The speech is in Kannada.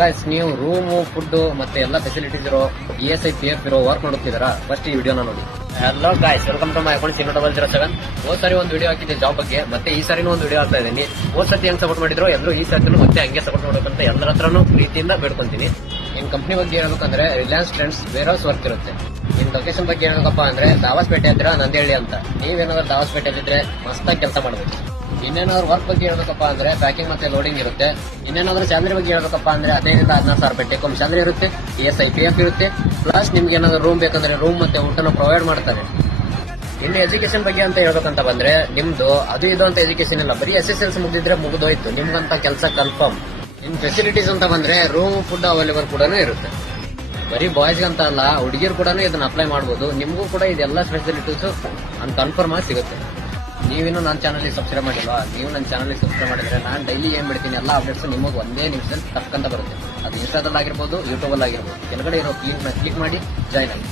ಗೈಸ್, ನೀವು ರೂಮು, ಫುಡ್ ಮತ್ತೆ ಎಲ್ಲ ಫೆಸಿಲಿಟೀಸ್ ಇರೋ ESI PF ಇರೋ ವರ್ಕ್ ನೋಡುತ್ತಿದ್ದೀರಾ? ಫಸ್ಟ್ ಈ ವಿಡಿಯೋನ ನೋಡಿ. Hello guys, welcome to my account 007. ಹೋದ್ ಸಾರಿ ಒಂದು ವಿಡಿಯೋ ಹಾಕಿದ್ದೆ ಜಾಬ್ ಬಗ್ಗೆ, ಮತ್ತೆ ಈ ಸಾರಿನೂ ಒಂದು ವಿಡಿಯೋ ಹಾಕ್ತಾ ಇದ್ದೀನಿ. ಹೋದ್ ಸರ್ತಿ ಹೆಂಗ್ ಸಪೋರ್ಟ್ ಮಾಡಿದ್ರು ಎಲ್ಲರೂ ಈ ಸರ್ತಿನೂ ಮತ್ತೆ ಹಂಗೆ ಸಪೋರ್ಟ್ ಮಾಡಬೇಕಂತ ಎಲ್ಲರ ಹತ್ರನೂ ಪ್ರೀತಿಯಿಂದ ಬೇಡ್ಕೊಂತೀನಿ. ಇನ್ ಕಂಪ್ನಿ ಬಗ್ಗೆ ಹೇಳ್ಬೇಕಂದ್ರೆ Reliance Trends warehouse work ಇರುತ್ತೆ. ಇನ್ ಲೊಕೇಶನ್ ಬಗ್ಗೆ ಹೇಳ್ಬೇಕಪ್ಪ ಅಂದ್ರೆ ದಾವಸ್ಪೇಟೆ ಹತ್ರ ನಂದೇಳಿ ಅಂತ. ನೀವೇನಾದ್ರೂ ದಾವಸ್ಪೇಟೆಯಲ್ಲಿದ್ರೆ ಮಸ್ತಾಗಿ ಕೆಲಸ ಮಾಡಬೇಕು. ಇನ್ನೇನಾದ್ರು ವರ್ಕ್ ಬಗ್ಗೆ ಹೇಳ್ಬೇಕಪ್ಪ ಅಂದ್ರೆ ಪ್ಯಾಕಿಂಗ್ ಮತ್ತೆ ಲೋಡಿಂಗ್ ಇರುತ್ತೆ. ಇನ್ನೇನಾದ್ರೂ ಸ್ಯಾಲರಿ ಬಗ್ಗೆ ಹೇಳ್ಬೇಕಪ್ಪ ಅಂದ್ರೆ 15,000 ರೂಪಾಯಿ ಟೇಕ್ ಹೋಮ್ ಸ್ಯಾಲರಿ ಇರುತ್ತೆ. ESI PF ಇರುತ್ತೆ. ಪ್ಲಸ್ ನಿಮ್ಗೆ ಏನಾದ್ರು ರೂಮ್ ಬೇಕಂದ್ರೆ ರೂಮ್ ಮತ್ತೆ ಊಟನ ಪ್ರೊವೈಡ್ ಮಾಡ್ತಾರೆ. ಇನ್ನು ಎಜುಕೇಶನ್ ಬಗ್ಗೆ ಅಂತ ಹೇಳ್ಬೇಕಂತ ಬಂದ್ರೆ ನಿಮ್ದು ಅದು ಇದು ಅಂತ ಎಜುಕೇಶನ್ ಇಲ್ಲ, ಬರೀ SSLC ಮುಗಿದಿದ್ರೆ ಮುಗಿದೋಯ್ತು ನಿಮ್ಗಂತ ಕೆಲಸ ಕನ್ಫರ್ಮ್. ಇನ್ ಫೆಸಿಲಿಟೀಸ್ ಅಂತ ಬಂದ್ರೆ ರೂಮ್, ಫುಡ್ ಅವೈಲೇಬಲ್ ಕೂಡ ಇರುತ್ತೆ. ಬರೀ ಬಾಯ್ಸ್ ಅಂತ ಅಲ್ಲ, ಹುಡುಗಿರು ಕೂಡ ಇದನ್ನ ಅಪ್ಲೈ ಮಾಡಬಹುದು. ನಿಮಗೂ ಕೂಡ ಇದೆಲ್ಲ ಫೆಸಿಲಿಟೀಸ್ ಕನ್ಫರ್ಮ್ ಆಗಿ ಸಿಗುತ್ತೆ. ನೀವಿನ್ನೂ ನನ್ನ ಚಾನಲ್ ಸಬ್ಸ್ಕ್ರೈಬ್ ಮಾಡಿಲ್ವಾ? ನೀವು ನನ್ನ ಚಾನಲ್ ಸಬ್ಸ್ಕ್ರೈಬ್ ಮಾಡಿದ್ರೆ ನಾನು ಡೈಲಿ ಏನ್ ಬಿಡ್ತೀನಿ ಎಲ್ಲ ಅಪ್ಡೇಟ್ಸ್ ನಿಮಗೆ ಒಂದೇ ನಿಮಿಷದಲ್ಲಿ ತಕ್ಕಂತ ಬರುತ್ತೆ. ಅದು ಇನ್ಸ್ಟಾದಲ್ಲಿ ಆಗಿರ್ಬೋದು, ಯೂಟ್ಯೂಬ್ ಅಲ್ಲಿ ಆಗಿರ್ಬೋದು. ಕೆಳಗಡೆ ಇರೋ ಕ್ಲಿಕ್ ಮಾಡಿ ಜಾಯ್ನ್ ಆಗಿ.